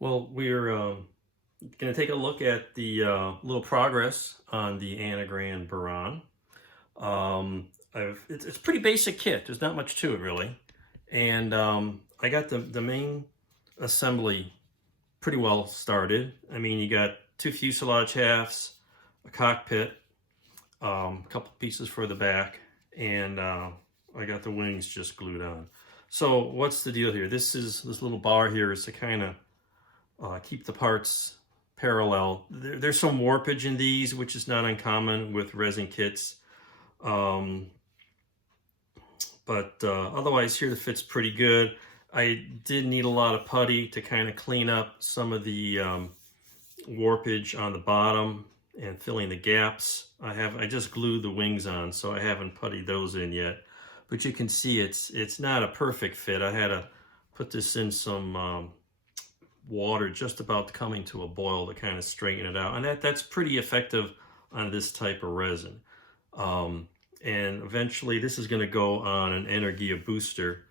Well, we're going to take a look at the little progress on the Anigrand Buran. It's a pretty basic kit. There's not much to it really. And I got the main assembly pretty well started. I mean, you got two fuselage halves, a cockpit, a couple pieces for the back, and I got the wings just glued on. So what's the deal here? This little bar here is to kind of keep the parts parallel. There's some warpage in these, which is not uncommon with resin kits. Otherwise here the fit's pretty good. I did need a lot of putty to kind of clean up some of the warpage on the bottom and filling the gaps. I just glued the wings on, so I haven't puttied those in yet. But you can see it's not a perfect fit. I had to put this in some water just about coming to a boil to kind of straighten it out, and that's pretty effective on this type of resin. And eventually this is going to go on an Energia booster,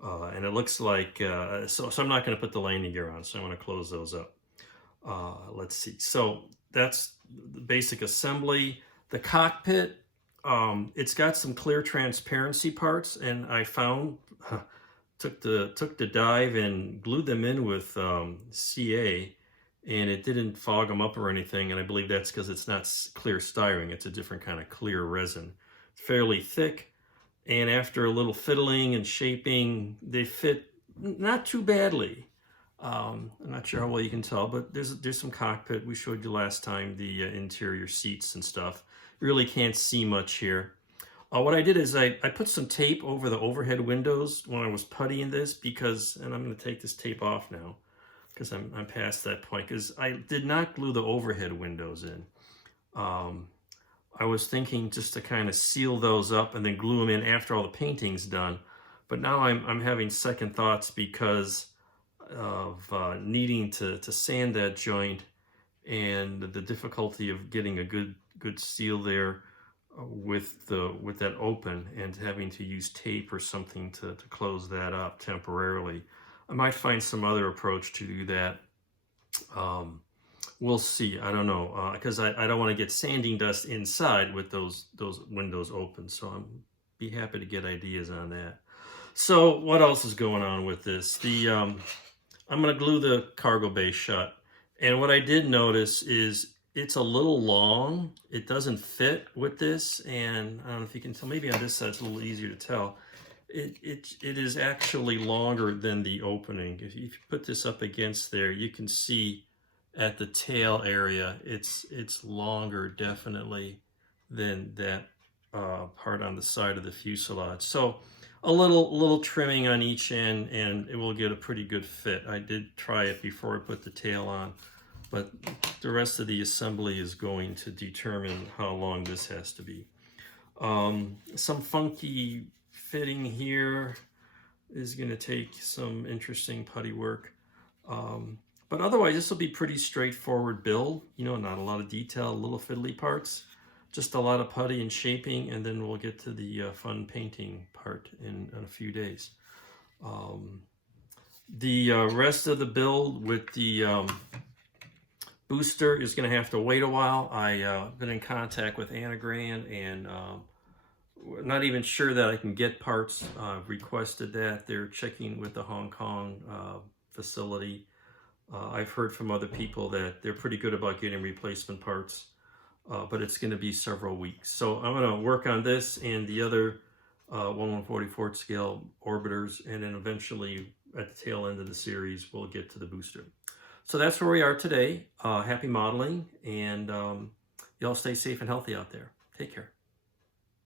and it looks like so I'm not going to put the landing gear on, so I'm going to close those up. Let's see, so that's the basic assembly. The cockpit, it's got some clear transparency parts, and I found took the dive and glued them in with CA, and it didn't fog them up or anything, and I believe that's because it's not clear styrene. It's a different kind of clear resin. It's fairly thick, and after a little fiddling and shaping, they fit not too badly. I'm not sure how well you can tell, but there's some cockpit. We showed you last time the interior seats and stuff. You really can't see much here. What I did is I put some tape over the overhead windows when I was puttying this, because, and I'm going to take this tape off now because I'm past that point, because I did not glue the overhead windows in. I was thinking just to kind of seal those up and then glue them in after all the painting's done, but now I'm having second thoughts because of needing to sand that joint and the difficulty of getting a good seal there with that open, and having to use tape or something to close that up temporarily. I might find some other approach to do that. We'll see. I don't know, because I don't want to get sanding dust inside with those windows open, so I'm be happy to get ideas on that. So what else is going on with this? I'm going to glue the cargo bay shut, and what I did notice is it's a little long. It doesn't fit with this, and I don't know if you can tell. Maybe on this side it's a little easier to tell. It is actually longer than the opening. If you put this up against there, you can see at the tail area it's longer definitely than that part on the side of the fuselage. So a little trimming on each end, and it will get a pretty good fit. I did try it before I put the tail on, but the rest of the assembly is going to determine how long this has to be. Some funky fitting here is going to take some interesting putty work. But otherwise, this will be pretty straightforward build. You know, not a lot of detail, little fiddly parts, just a lot of putty and shaping, and then we'll get to the fun painting part in a few days. The rest of the build with the booster is going to have to wait a while. I've been in contact with Anigrand, and not even sure that I can get parts. I've requested that. They're checking with the Hong Kong facility. I've heard from other people that they're pretty good about getting replacement parts, but it's going to be several weeks. So I'm going to work on this and the other 1/144th scale orbiters, and then eventually at the tail end of the series we'll get to the booster. So that's where we are today. Happy modeling, and y'all stay safe and healthy out there. Take care.